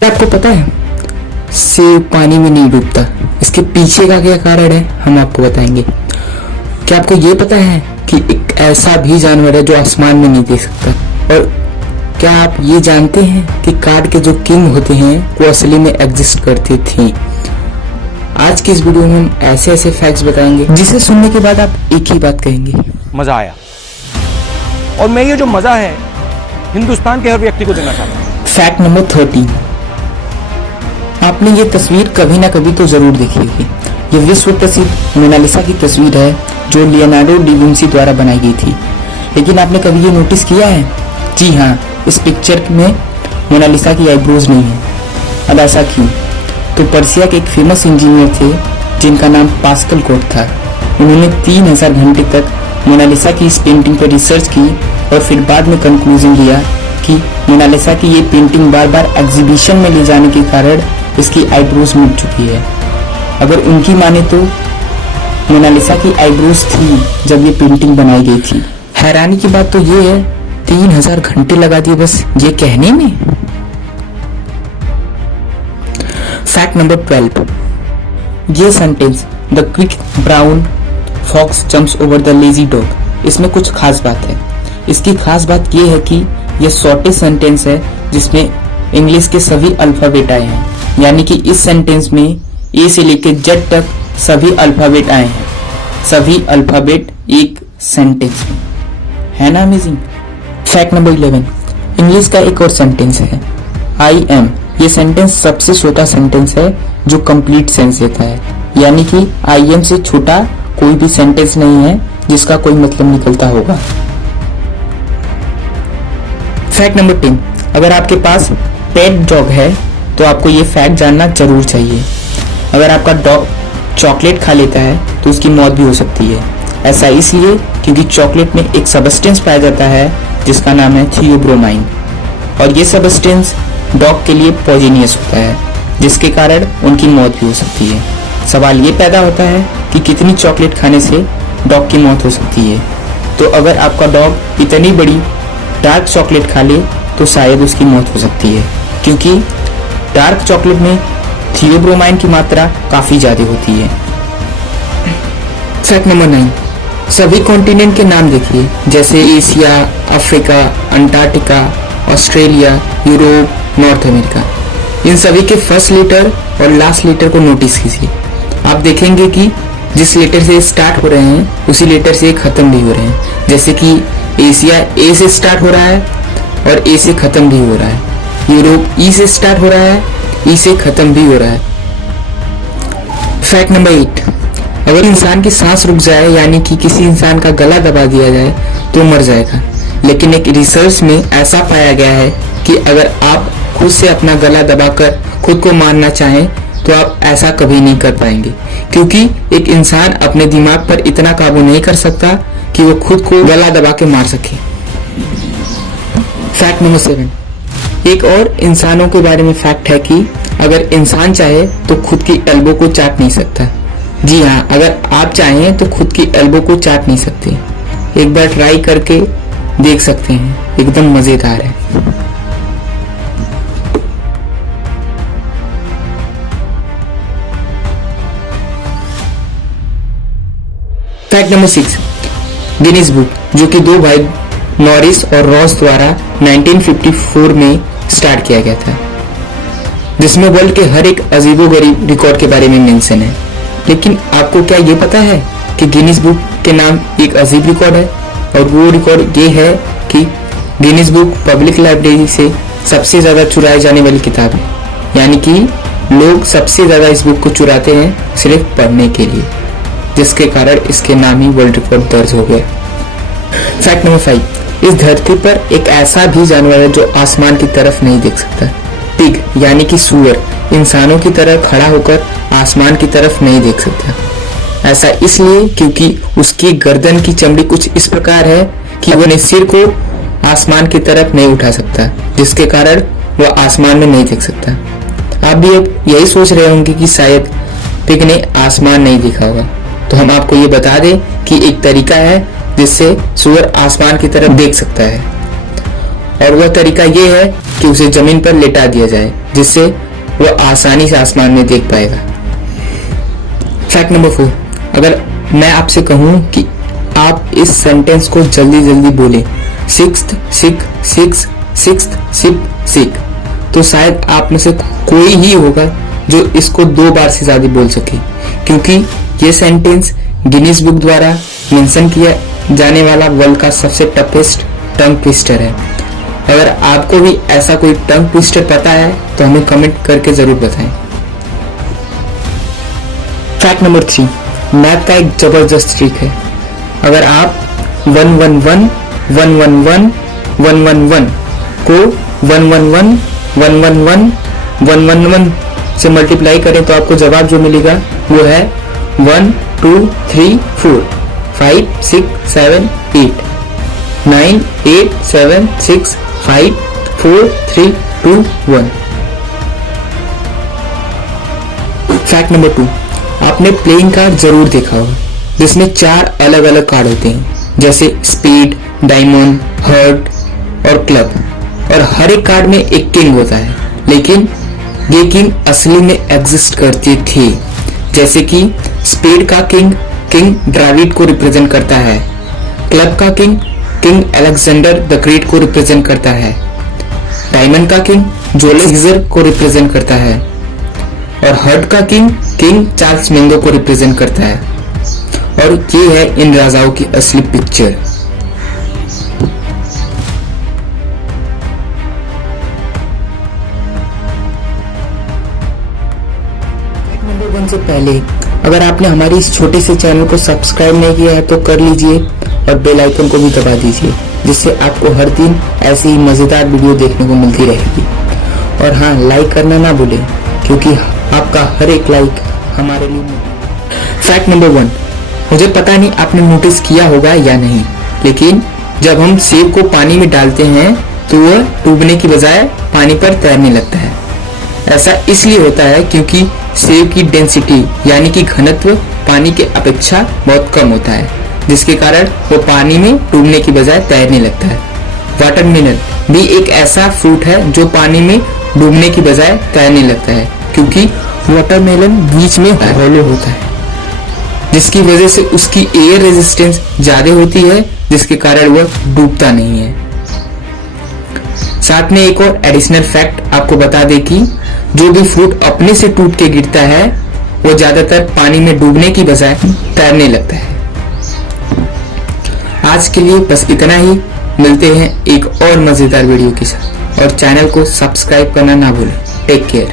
आपको पता है सेव पानी में नहीं डूबता, इसके पीछे का क्या कारण है हम आपको बताएंगे। क्या आपको ये पता है कि एक ऐसा भी जानवर है जो आसमान में नहीं देख सकता? और क्या आप ये जानते हैं कि कार्ड के जो किंग होते हैं वो असली में एग्जिस्ट करते थे? आज की इस वीडियो में हम ऐसे ऐसे फैक्ट्स बताएंगे जिसे सुनने के बाद आप एक ही बात कहेंगे, मजा आया। और मैं ये जो मजा है हिंदुस्तान के हर व्यक्ति को देना चाहता हूं। फैक्ट नंबर 13, आपने ये तस्वीर कभी ना कभी तो जरूर देखी होगी। ये विश्व प्रसिद्ध मोनालिसा की तस्वीर है जो लियोनार्डो डी विंसी द्वारा बनाई गई थी। लेकिन आपने कभी ये नोटिस किया है? जी हाँ, इस पिक्चर में मोनालिसा की आईब्रोज नहीं है। अब ऐसा क्यों? तो पर्सिया के एक फेमस इंजीनियर थे जिनका नाम पास्कल कोट था। उन्होंने 3000 घंटे तक मोनालिसा की इस पेंटिंग पर रिसर्च की और फिर बाद में कंक्लूजन लिया कि मोनालिसा की ये पेंटिंग बार बार एग्जीबिशन में ले जाने के कारण इसकी आईब्रोज मिट चुकी है। अगर उनकी माने तो मोनालिसा की आईब्रोज थी जब ये पेंटिंग बनाई गई थी। हैरानी की बात तो ये है 3000 घंटे लगा दिए बस ये कहने में। फैक्ट नंबर 12, ये sentence the quick brown fox jumps over the lazy dog, इसमें कुछ खास बात है। इसकी खास बात ये है कि ये शॉर्टेस्ट सेंटेंस है जिसमें इंग्लिश के सभी अल्फाबेट आए हैं। यानी कि इस सेंटेंस में ए से लेकर जेड तक सभी अल्फाबेट आए हैं, सभी अल्फाबेट एक सेंटेंस में। है ना अमेजिंग? फैक्ट नंबर 11, इंग्लिश का एक और सेंटेंस है आई एम। ये सेंटेंस सबसे छोटा सेंटेंस है जो कंप्लीट सेंस देता है। यानी कि आई एम से छोटा कोई भी सेंटेंस नहीं है जिसका कोई मतलब निकलता होगा। फैक्ट नंबर 10, अगर आपके पास पेट डॉग है तो आपको ये फैक्ट जानना जरूर चाहिए। अगर आपका डॉग चॉकलेट खा लेता है तो उसकी मौत भी हो सकती है। ऐसा इसलिए क्योंकि चॉकलेट में एक सबस्टेंस पाया जाता है जिसका नाम है थियोब्रोमाइन, और ये सबस्टेंस डॉग के लिए पॉइजनियस होता है जिसके कारण उनकी मौत भी हो सकती है। सवाल ये पैदा होता है कि कितनी चॉकलेट खाने से डॉग की मौत हो सकती है। तो अगर आपका डॉग इतनी बड़ी डार्क चॉकलेट खा ले तो शायद उसकी मौत हो सकती है, क्योंकि डार्क चॉकलेट में थियोब्रोमाइन की मात्रा काफी ज्यादा होती है। फैक्ट नंबर 9, सभी कॉन्टिनेंट के नाम देखिए, जैसे Asia, Africa, Antarctica, Australia, Europe, North America. इन सभी के फर्स्ट लेटर और लास्ट लेटर को नोटिस कीजिए। आप देखेंगे कि जिस लेटर से स्टार्ट हो रहे हैं उसी लेटर से खत्म भी हो रहे हैं। जैसे कि एशिया ए से स्टार्ट हो रहा है और ए से खत्म भी हो रहा है। यूरोप ई से स्टार्ट हो रहा है, ई से खत्म भी हो रहा है। फैक्ट नंबर 8, अगर इंसान की सांस रुक जाए यानी कि किसी इंसान का गला दबा दिया जाए तो मर जाएगा। लेकिन एक रिसर्च में ऐसा पाया गया है कि अगर आप खुद से अपना गला दबाकर खुद को मारना चाहें तो आप ऐसा कभी नहीं कर पाएंगे, क्योंकि एक इंसान अपने दिमाग पर इतना काबू नहीं कर सकता कि वो खुद को गला दबा के मार सके। फैक्ट नंबर 7, एक और इंसानों के बारे में फैक्ट है कि अगर इंसान चाहे तो खुद की एल्बो को चाट नहीं सकता। जी हाँ, अगर आप चाहें तो खुद की एल्बो को चाट नहीं सकते। एक बार ट्राई करके देख सकते हैं, एकदम मजेदार है। फैक्ट नंबर 6, गिनीज बुक, जो कि दो भाई नॉरिस और रॉस द्वारा 1954 में स्टार्ट किया गया था, जिसमें वर्ल्ड के हर एक अजीबोगरीब रिकॉर्ड के बारे में मेंशन है। लेकिन आपको क्या ये पता है कि गिनीज बुक के नाम एक अजीब रिकॉर्ड है? और वो रिकॉर्ड ये है कि गिनीज बुक पब्लिक लाइब्रेरी से सबसे ज्यादा चुराई जाने वाली किताब है। यानी कि लोग सबसे ज्यादा इस बुक को चुराते हैं सिर्फ पढ़ने के लिए, जिसके कारण इसके नाम ही वर्ल्ड रिकॉर्ड दर्ज हो गया। फैक्ट नंबर 5, इस धरती पर एक ऐसा भी जानवर है जो आसमान की तरफ नहीं देख सकता। पिग यानी कि सूअर इंसानों की तरह खड़ा होकर आसमान की तरफ नहीं देख सकता। ऐसा इसलिए क्योंकि उसकी गर्दन की चमड़ी कुछ इस प्रकार है कि वो अपने सिर को आसमान की तरफ नहीं उठा सकता, जिसके कारण वह आसमान में नहीं देख सकता। आप भी अब यही सोच रहे होंगे कि शायद पिग ने आसमान नहीं देखा होगा, तो हम आपको ये बता दें कि एक तरीका है जिससे सूअर आसमान की तरफ देख सकता है। और वह तरीका ये है कि उसे जमीन पर लेटा दिया जाए, जिससे वह आसानी से आसमान में देख पाएगा। फैक्ट नंबर 4, अगर मैं आपसे कहूं कि आप इस सेंटेंस को जल्दी जल्दी बोलें, sixth sick six sixth sip sick, तो शायद आप में से कोई ही होगा जो इसको 2 बार से ज्यादा बोल सके, क्योंकि ये सेंटेंस गिनीज बुक द्वारा मेंशन किया जाने वाला वर्ल्ड का सबसे टफेस्ट टंग ट्विस्टर है। अगर आपको भी ऐसा कोई टंग ट्विस्टर पता है तो हमें कमेंट करके जरूर बताएं। फैक्ट नंबर 3, मैथ का एक जबरदस्त ट्रिक है। अगर आप 111 111 111 को 111 111 111 से मल्टीप्लाई करें तो आपको जवाब जो मिलेगा वो है 1 2 3 4 5 6 7 8 9 8 7 6 5 4 3 2 1। फैक्ट नंबर 2, आपने प्लेइंग कार्ड जरूर देखा होगा, जिसमें 4 अलग अलग कार्ड होते हैं, जैसे स्पीड, डायमंड, हार्ट और क्लब, और हर एक कार्ड में एक किंग होता है। लेकिन ये किंग असली में एग्जिस्ट करते थे, जैसे कि स्पीड का किंग किंग ड्राविड को रिप्रेजेंट करता है, क्लब का king king Alexander the great को रिप्रेजेंट करता है, डायमंड का किंग जूलियस सीजर को रिप्रेजेंट करता है, और हर्ट का किंग किंग चार्ल्स मैंगो को रिप्रेजेंट करता है। और ये है इन राजाओं की असली पिक्चर। नंबर 1 से पहले अगर आपने हमारे इस छोटे से चैनल को सब्सक्राइब नहीं किया है तो कर लीजिए और बेल आइकन को भी दबा दीजिए, जिससे आपको हर दिन ऐसी ही मजेदार वीडियो देखने को मिलती रहेगी। और हाँ, लाइक करना ना भूलें, क्योंकि आपका हर एक लाइक हमारे लिए। फैक्ट नंबर 1, मुझे पता नहीं आपने नोटिस किया होगा या नहीं, लेकिन जब हम सेब को पानी में डालते हैं तो वह डूबने की बजाय पानी पर तैरने लगता है। ऐसा इसलिए होता है क्योंकि सेब की डेंसिटी यानी कि घनत्व पानी के अपेक्षा बहुत कम होता है, जिसके कारण वो पानी में डूबने की बजाय तैरने लगता है। वाटरमेलन भी एक ऐसा फ्रूट है जो पानी में डूबने की बजाय तैरने लगता है, क्योंकि वाटरमेलन बीच में हॉलो होता है, जिसकी वजह से उसकी एयर रेजिस्टेंस ज्यादा होती है, जिसके कारण वह डूबता नहीं है। साथ में एक और एडिशनल फैक्ट आपको बता दें कि जो भी फ्रूट अपने से टूट के गिरता है वो ज्यादातर पानी में डूबने की बजाय तैरने लगता है। आज के लिए बस इतना ही, मिलते हैं एक और मजेदार वीडियो के साथ, और चैनल को सब्सक्राइब करना ना भूलें। Take care.